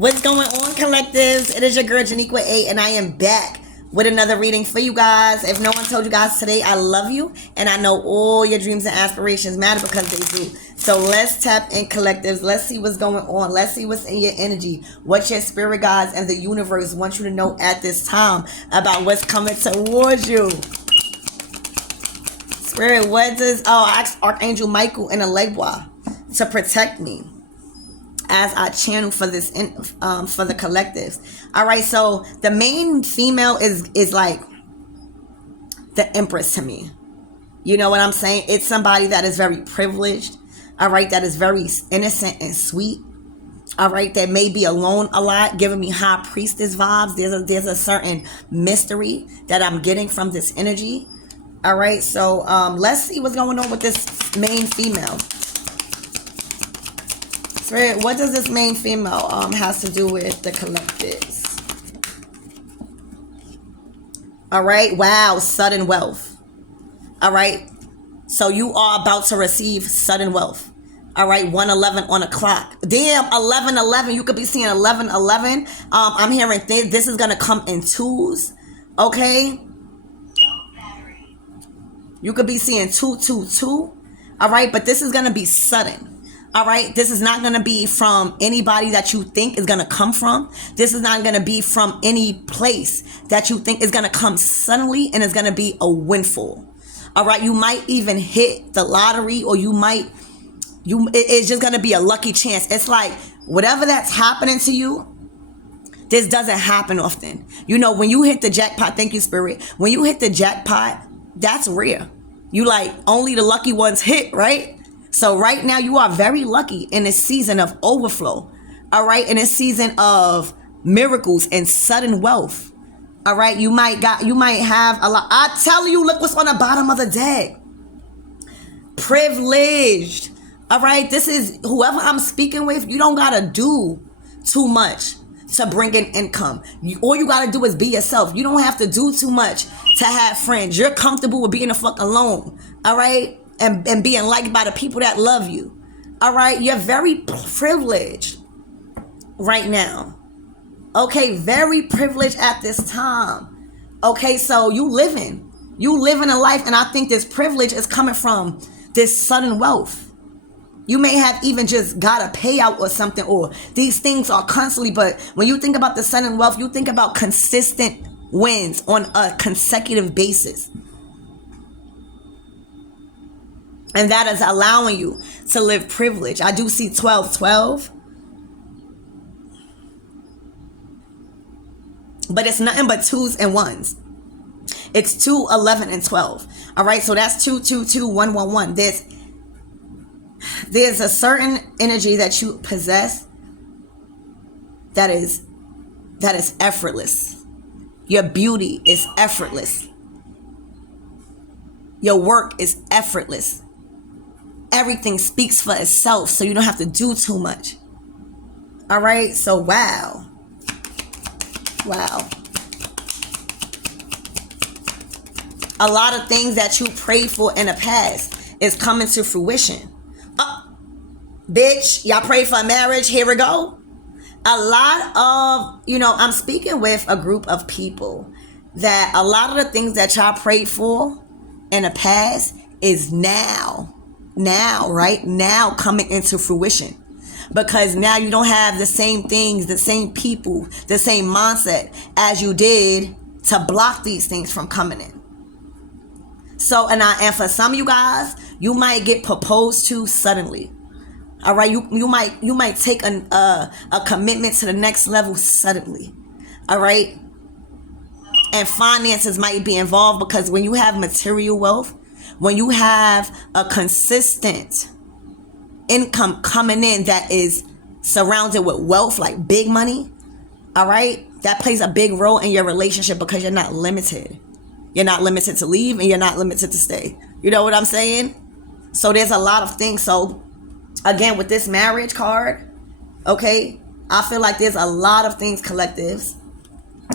What's going on, collectives? It is your girl Janiqua A, and I am back with another reading for you guys. If no one told you guys today, I love you, and I know all your dreams and aspirations matter because they do. So let's tap in, collectives. Let's see what's going on. Let's see what's in your energy, what your spirit guides and the universe want you to know at this time about what's coming towards you. Spirit, what does... I asked Archangel Michael and Alebwa to protect me as I channel for this for the collectives. All right, so the main female is like the Empress to me. You know what I'm saying? It's somebody that is very privileged. All right, that is very innocent and sweet. All right, that may be alone a lot, giving me high priestess vibes. There's a certain mystery that I'm getting from this energy. All right, so let's see what's going on with this main female. Spirit, what does this main female has to do with the collectives? All right, wow, sudden wealth. All right, so you are about to receive sudden wealth. All right, 111 on a clock. Damn, 1111. You could be seeing 1111. I'm hearing this is gonna come in twos. Okay. You could be seeing 222. All right, but this is gonna be sudden. All right, this is not going to be from anybody that you think is going to come from. This is not going to be from any place that you think is going to come suddenly, and it's going to be a windfall. All right, you might even hit the lottery, or it's just going to be a lucky chance. It's like whatever that's happening to you, this doesn't happen often. You know, when you hit the jackpot, thank you, Spirit. When you hit the jackpot, that's rare. You like only the lucky ones hit, right? So right now you are very lucky in a season of overflow. All right. In a season of miracles and sudden wealth. All right. You might have a lot. I tell you, look what's on the bottom of the deck. Privileged. All right. This is whoever I'm speaking with. You don't got to do too much to bring in income. All you got to do is be yourself. You don't have to do too much to have friends. You're comfortable with being the fuck alone. All right. And being liked by the people that love you. All right, you're very privileged right now. Okay, very privileged at this time. Okay, so you living a life, and I think this privilege is coming from this sudden wealth. You may have even just got a payout or something, or these things are constantly, but when you think about the sudden wealth, you think about consistent wins on a consecutive basis. And that is allowing you to live privilege. I do see 1212. But it's nothing but twos and ones. It's 2, 11, and 12. All right, so that's 2, 2, 2, 1, 1, 1. There's a certain energy that you possess that is effortless. Your beauty is effortless. Your work is effortless. Everything speaks for itself, so you don't have to do too much. All right, so wow. A lot of things that you prayed for in the past is coming to fruition. Bitch, y'all prayed for a marriage, here we go. A lot of, I'm speaking with a group of people that a lot of the things that y'all prayed for in the past is now coming into fruition, because now you don't have the same things, the same people, the same mindset as you did to block these things from coming in. So, and for some of you guys, you might get proposed to suddenly. All right, you might take a commitment to the next level suddenly. All right, and finances might be involved, because when you have material wealth, when you have a consistent income coming in that is surrounded with wealth, like big money, all right, that plays a big role in your relationship, because you're not limited. You're not limited to leave, and you're not limited to stay. You know what I'm saying? So there's a lot of things. So again, with this marriage card, okay, I feel like there's a lot of things, collectives.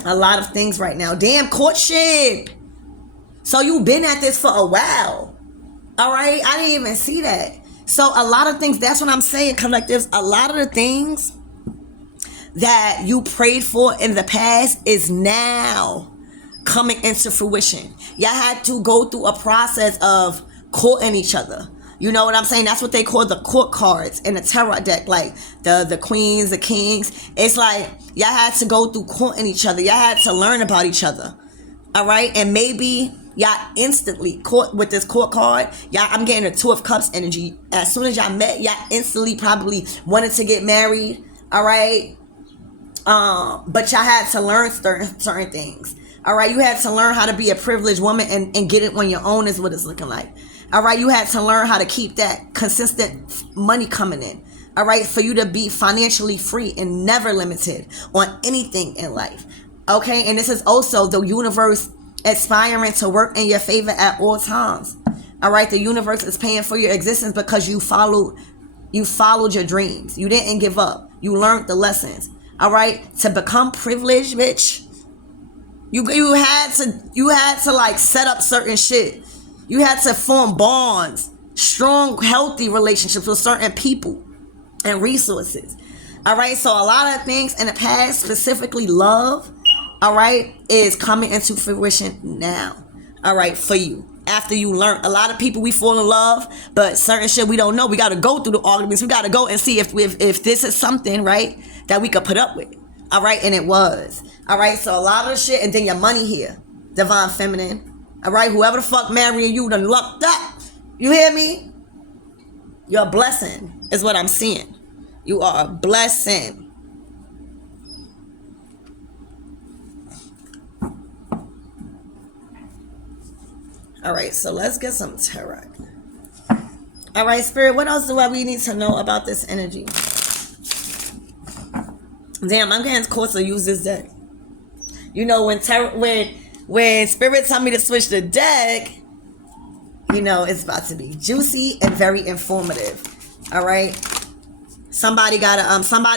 A lot of things right now. Damn, courtship. So you've been at this for a while. All right, I didn't even see that. So a lot of things, that's what I'm saying, collectives. A lot of the things that you prayed for in the past is now coming into fruition. Y'all had to go through a process of courting each other. You know what I'm saying? That's what they call the court cards in the tarot deck, like the queens, the kings. It's like y'all had to go through courting each other. Y'all had to learn about each other. All right? And maybe y'all instantly caught with this court card. Y'all, I'm getting a Two of Cups energy. As soon as y'all met, y'all instantly probably wanted to get married. All right? But y'all had to learn certain things. All right? You had to learn how to be a privileged woman and get it on your own is what it's looking like. All right, you had to learn how to keep that consistent money coming in. All right, for you to be financially free and never limited on anything in life. Okay, and this is also the universe aspiring to work in your favor at all times. All right, the universe is paying for your existence because you followed your dreams. You didn't give up. You learned the lessons. All right, to become privileged, bitch. You had to like set up certain shit. You had to form bonds, strong, healthy relationships with certain people and resources. All right. So a lot of things in the past, specifically love, all right, is coming into fruition now. All right. For you. After you learn, a lot of people, we fall in love, but certain shit we don't know. We got to go through the arguments. We got to go and see if this is something, right, that we could put up with. All right. And it was. All right. So a lot of shit. And then your money here. Divine Feminine. All right, whoever the fuck marrying you done lucked up. You hear me? You're a blessing is what I'm seeing. You are a blessing. All right, so let's get some tarot. All right, Spirit, what else do we need to know about this energy? Damn, I'm getting caught to use this deck. You know, when Spirit tell me to switch the deck, you know, it's about to be juicy and very informative. All right. Somebody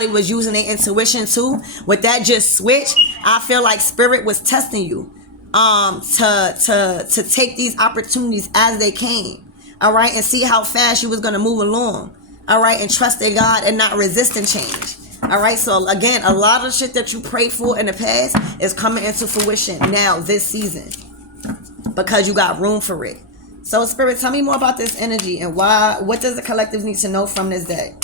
was using their intuition too. With that just switch, I feel like Spirit was testing you to take these opportunities as they came. All right. And see how fast you was going to move along. All right. And trust in God and not resisting change. All right, so again, a lot of shit that you prayed for in the past is coming into fruition now this season because you got room for it. So, Spirit, tell me more about this energy and what does the collective need to know from this day?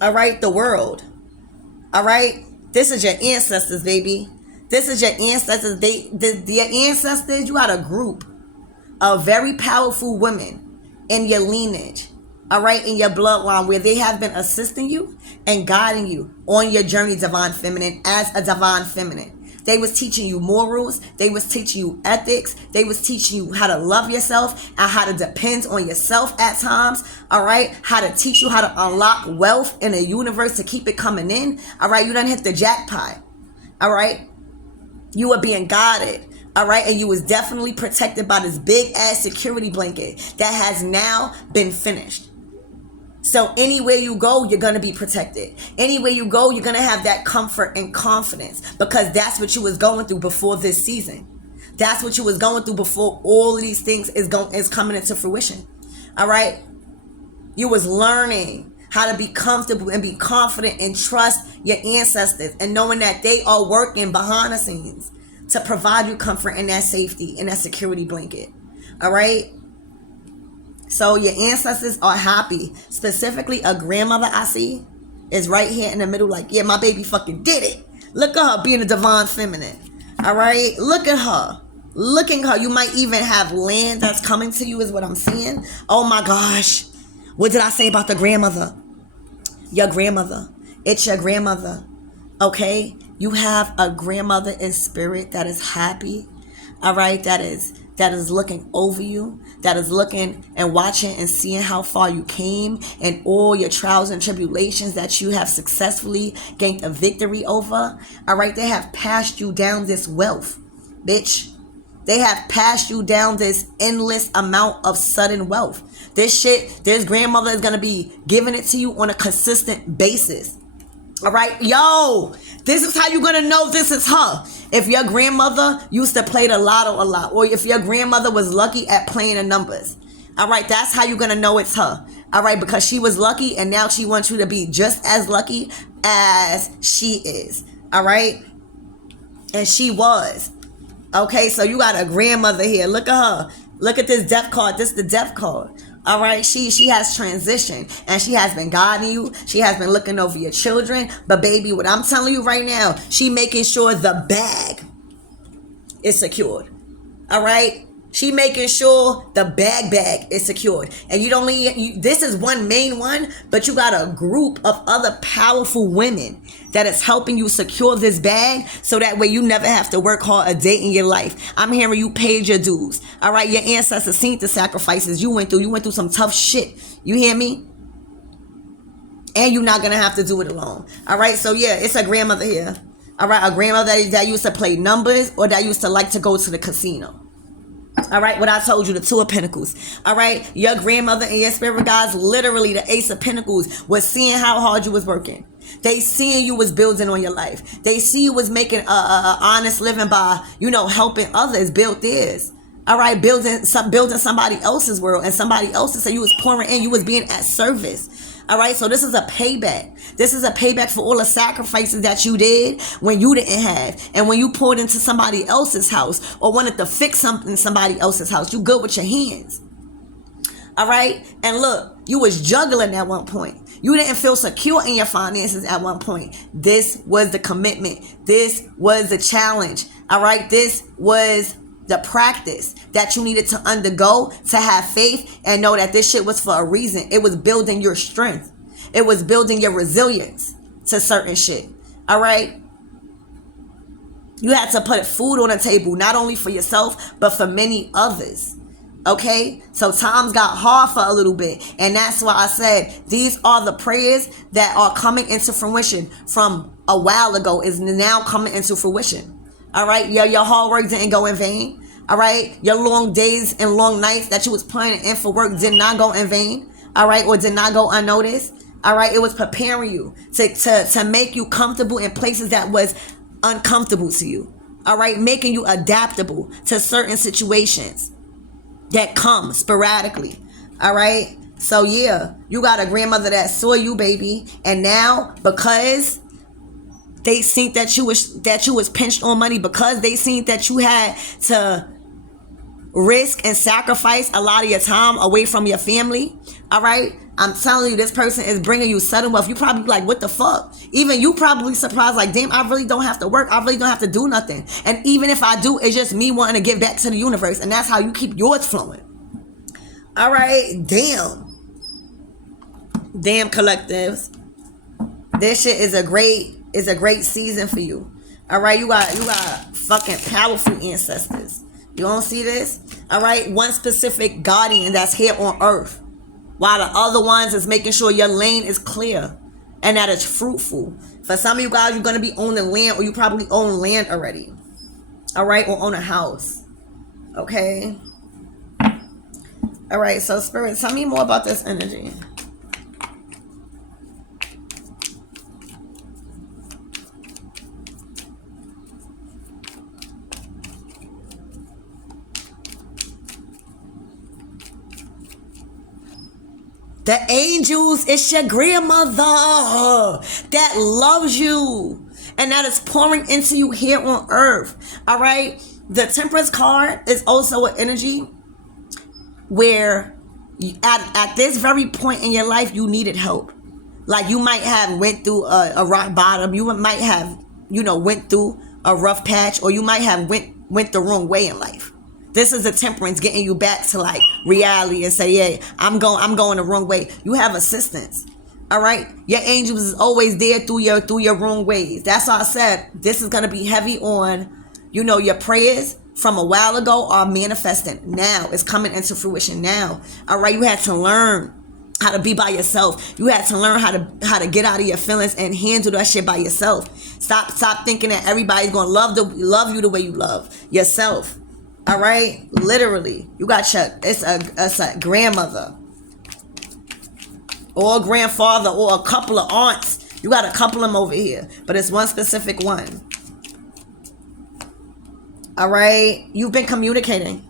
All right, the world. All right, this is your ancestors, baby. This is your ancestors. Your ancestors, you got a group of very powerful women in your lineage, all right, in your bloodline, where they have been assisting you and guiding you on your journey, Divine Feminine, as a Divine Feminine. They was teaching you morals. They was teaching you ethics. They was teaching you how to love yourself and how to depend on yourself at times, all right, how to teach you how to unlock wealth in the universe to keep it coming in, all right. You done hit the jackpot, all right. You are being guided. All right, and you was definitely protected by this big ass security blanket that has now been finished. So anywhere you go, you're going to be protected. Anywhere you go, you're going to have that comfort and confidence because that's what you was going through before this season. That's what you was going through before all of these things is coming into fruition. All right, you was learning how to be comfortable and be confident and trust your ancestors and knowing that they are working behind the scenes to provide you comfort and that safety and that security blanket. All right. So your ancestors are happy. Specifically, a grandmother I see is right here in the middle like, yeah, my baby fucking did it. Look at her being a Divine Feminine. All right. Look at her. Look at her. You might even have land that's coming to you is what I'm seeing. Oh my gosh. What did I say about the grandmother? Your grandmother. It's your grandmother. Okay. You have a grandmother in spirit that is happy, all right, that is looking over you, that is looking and watching and seeing how far you came and all your trials and tribulations that you have successfully gained a victory over, all right. They have passed you down this wealth, bitch. They have passed you down this endless amount of sudden wealth. This grandmother is going to be giving it to you on a consistent basis. All right, yo, this is how you're going to know this is her. If your grandmother used to play the lotto a lot, or if your grandmother was lucky at playing the numbers. All right, that's how you're going to know it's her. All right, because she was lucky and now she wants you to be just as lucky as she is. All right, and she was. Okay, so you got a grandmother here. Look at her. Look at this death card. This is the death card. All right, she has transitioned and she has been guiding you. She has been looking over your children. But baby, what I'm telling you right now, she making sure the bag is secured. All right, she making sure the bag is secured. And you don't need, this is one main one, but you got a group of other powerful women that is helping you secure this bag, so that way you never have to work hard a day in your life. I'm hearing you paid your dues. All right, your ancestors seen the sacrifices you went through. You went through some tough shit. You hear me? And you're not gonna have to do it alone. All right, so yeah, it's a grandmother here. All right, a grandmother that used to play numbers or that used to like to go to the casino. All right, what I told you, the Two of Pentacles. All right, your grandmother and your spirit guides, literally the Ace of Pentacles, was seeing how hard you was working. They seeing you was building on your life. They see you was making a honest living by, helping others build theirs. All right, building somebody else's world and somebody else's. So you was pouring in, you was being at service. All right, so this is a payback. This is a payback for all the sacrifices that you did when you didn't have, and when you poured into somebody else's house or wanted to fix something in somebody else's house. You good with your hands. All right, and look, you was juggling at one point. You didn't feel secure in your finances at one point. This was the commitment. This was the challenge. All right, this was the practice that you needed to undergo to have faith and know that this shit was for a reason. It was building your strength. It was building your resilience to certain shit. All right. You had to put food on the table, not only for yourself, but for many others. Okay. So times got hard for a little bit. And that's why I said, these are the prayers that are coming into fruition from a while ago is now coming into fruition. All right, your hard work didn't go in vain. All right, your long days and long nights that you was planning in for work did not go in vain. All right, or did not go unnoticed. All right, it was preparing you to make you comfortable in places that was uncomfortable to you. All right, making you adaptable to certain situations that come sporadically. All right, so yeah, you got a grandmother that saw you, baby, and now because they seen that you was pinched on money, because they seen that you had to risk and sacrifice a lot of your time away from your family. All right, I'm telling you, this person is bringing you sudden wealth. You probably like, what the fuck? Even you probably surprised, like, damn, I really don't have to work. I really don't have to do nothing. And even if I do, it's just me wanting to give back to the universe, and that's how you keep yours flowing. All right, damn collectives. This shit is a great season for you. All right, you got fucking powerful ancestors. You don't see this? All right, one specific guardian that's here on earth, while the other ones is making sure your lane is clear and that it's fruitful. For some of you guys, you're gonna be owning land, or you probably own land already. All right, or own a house. Okay. All right, so Spirit, tell me more about this energy. The angels, it's your grandmother that loves you and that is pouring into you here on earth. All right. The Temperance card is also an energy where at this very point in your life, you needed help. Like you might have went through a rock bottom. You might have, went through a rough patch, or you might have went the wrong way in life. This is a Temperance getting you back to like reality and say, yeah, I'm going the wrong way. You have assistance. All right. Your angels is always there through your wrong ways. That's why I said this is going to be heavy on, your prayers from a while ago are manifesting now. It's coming into fruition now. All right. You had to learn how to be by yourself. You had to learn how to get out of your feelings and handle that shit by yourself. Stop thinking that everybody's going to love you the way you love yourself. All right, literally, you got it's a grandmother or a grandfather or a couple of aunts. You got a couple of them over here, but it's one specific one. All right, you've been communicating.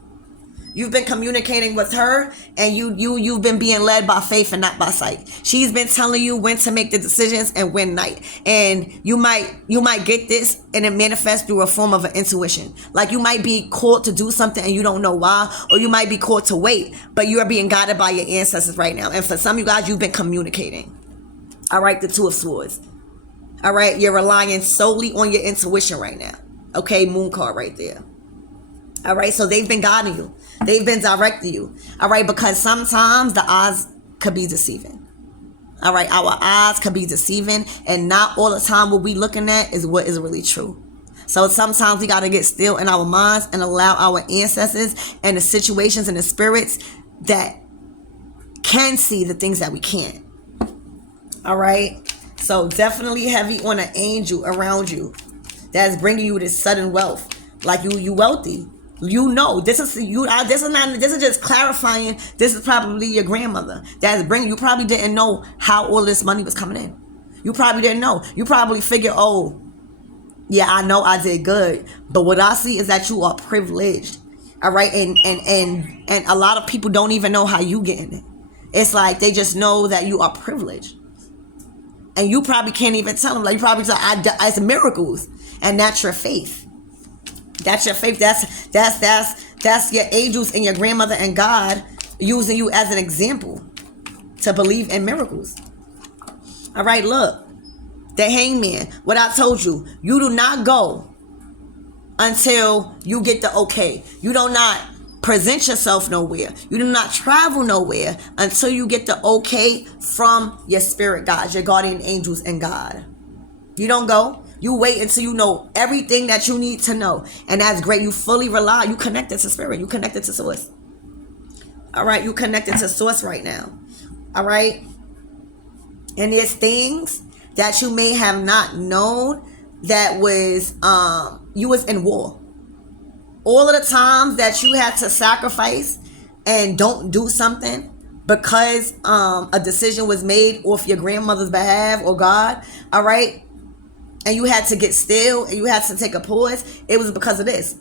You've been communicating with her, and you've been being led by faith and not by sight. She's been telling you when to make the decisions and when not. And you might get this, and it manifests through a form of an intuition. Like you might be called to do something and you don't know why, or you might be called to wait, but you are being guided by your ancestors right now. And for some of you guys, you've been communicating. All right, the Two of Swords. All right, you're relying solely on your intuition right now. Okay, Moon card right there. All right, so they've been guiding you. They've been directing you. All right, because sometimes the eyes could be deceiving. All right, our eyes could be deceiving, and not all the time what we looking at is what is really true. So sometimes we got to get still in our minds and allow our ancestors and the situations and the spirits that can see the things that we can't. All right, so definitely heavy on an angel around you that's bringing you this sudden wealth. Like you wealthy. You know, this is just clarifying. This is probably your grandmother that's bringing. You probably didn't know how all this money was coming in. You probably didn't know. You probably figured, oh, yeah, I know I did good, but what I see is that you are privileged. All right, and a lot of people don't even know how you get in it. It's like they just know that you are privileged, and you probably can't even tell them. Like you probably say, "It's miracles," and that's your faith. That's your faith. That's your angels and your grandmother and God using you as an example to believe in miracles. All right, look, the Hangman. What I told you, you do not go until you get the okay. You do not present yourself nowhere. You do not travel nowhere until you get the okay from your spirit guides, your guardian angels and God. You don't go. You wait until you know everything that you need to know. And that's great. You fully rely. You connected to spirit. You connected to source. All right. You connected to source right now. All right. And there's things that you may have not known that was, you was in war. All of the times that you had to sacrifice and don't do something because a decision was made off your grandmother's behalf or God. All right. And you had to get still and you had to take a pause, it was because of this.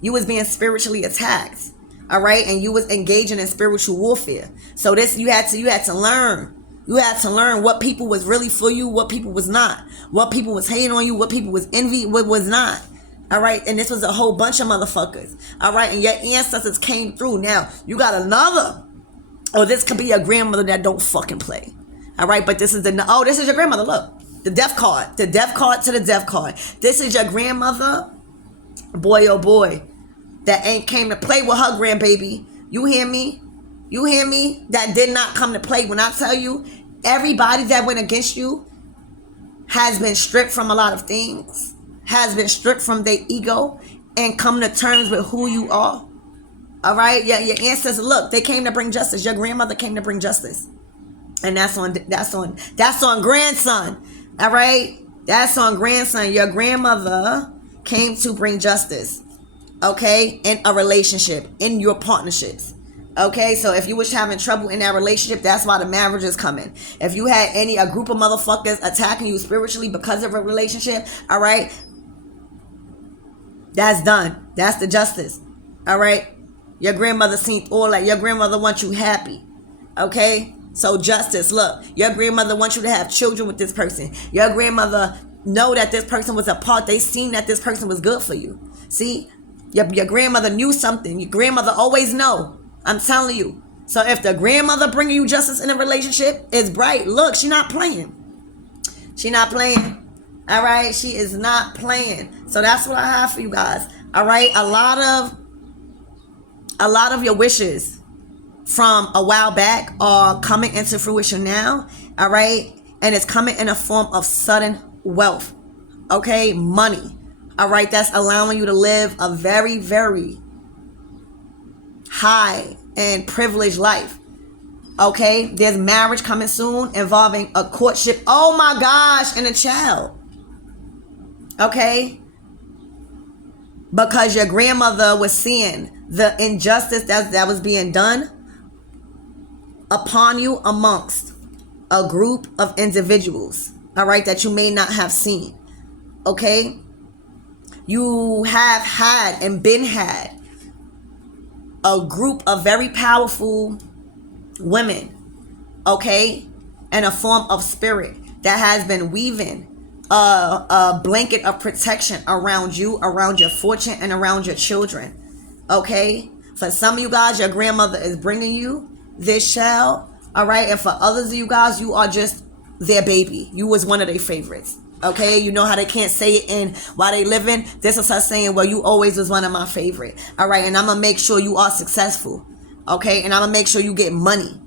You was being spiritually attacked, all right? And you was engaging in spiritual warfare. So this you had to learn. You had to learn what people was really for you, what people was not. What people was hating on you, what people was envy, what was not. All right? And this was a whole bunch of motherfuckers. All right? And your ancestors came through. Now, you got another. Oh, this could be a grandmother that don't fucking play. All right? But this is this is your grandmother. Look. The death card. The death card to the death card. This is your grandmother. Boy, oh boy. That ain't came to play with her grandbaby. You hear me? You hear me? That did not come to play. When I tell you, everybody that went against you has been stripped from a lot of things. Has been stripped from their ego and come to terms with who you are. All right? Yeah, your ancestors, look, they came to bring justice. Your grandmother came to bring justice. And that's on grandson. All right, that's on grandson. Your grandmother came to bring justice, okay, in a relationship, in your partnerships, okay. So if you was having trouble in that relationship, that's why the marriage is coming. If you had a group of motherfuckers attacking you spiritually because of a relationship, all right, that's done. That's the justice, all right. Your grandmother seen all that. Your grandmother wants you happy, okay. So justice, look, your grandmother wants you to have children with this person. Your grandmother know that this person was a part. They seen that this person was good for you. See, your grandmother knew something. Your grandmother always know. I'm telling you. So if the grandmother bringing you justice in a relationship is bright, look, she not playing. She not playing. All right, she is not playing. So that's what I have for you guys. All right, a lot of your wishes from a while back are coming into fruition now, all right? And it's coming in a form of sudden wealth, okay? Money, all right? That's allowing you to live a very, very high and privileged life, okay? There's marriage coming soon involving a courtship, oh my gosh, and a child, okay? Because your grandmother was seeing the injustice that was being done upon you amongst a group of individuals, all right, that you may not have seen, okay? You have had and been had a group of very powerful women, okay, and a form of spirit that has been weaving a blanket of protection around you, around your fortune, and around your children, okay? For some of you guys, your grandmother is bringing you this child, all right? And for others of you guys, you are just their baby. You was one of their favorites, okay? You know how they can't say it in while they living? This is her saying, well, you always was one of my favorite, all right? And I'm going to make sure you are successful, okay? And I'm going to make sure you get money,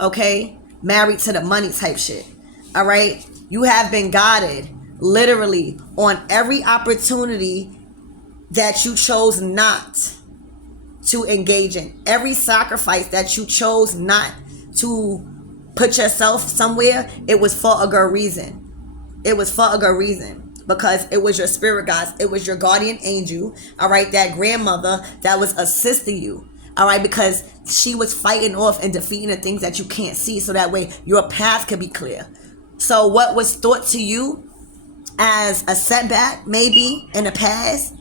okay? Married to the money type shit, all right? You have been guided literally on every opportunity that you chose not to engage in. Every sacrifice that you chose not to put yourself somewhere, it was for a good reason. It was for a good reason. Because it was your spirit guides. It was your guardian angel, all right? That grandmother that was assisting you, all right? Because she was fighting off and defeating the things that you can't see, so that way your path could be clear. So what was thought to you as a setback, maybe in the past,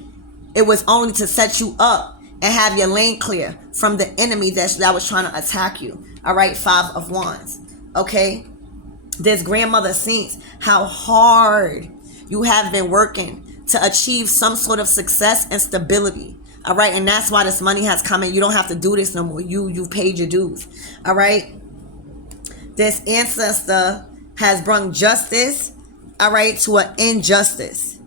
it was only to set you up and have your lane clear from the enemy that was trying to attack you. All right, 5 of Wands. Okay, this grandmother sees how hard you have been working to achieve some sort of success and stability. All right, and that's why this money has come in. You don't have to do this no more. You've paid your dues. All right, this ancestor has brought justice, all right, to an injustice,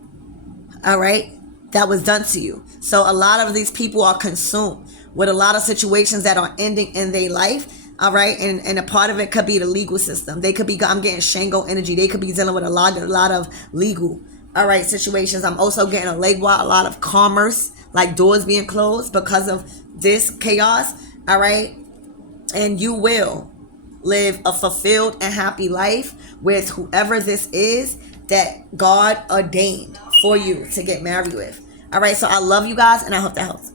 all right, that was done to you. So a lot of these people are consumed with a lot of situations that are ending in their life, all right, and a part of it could be the legal system. They could be, I'm getting Shango energy. They could be dealing with a lot of legal, all right, situations. I'm also getting a lot of commerce, like doors being closed because of this chaos, all right, and you will live a fulfilled and happy life with whoever this is that God ordained for you to get married with. All right, so I love you guys, and I hope that helps.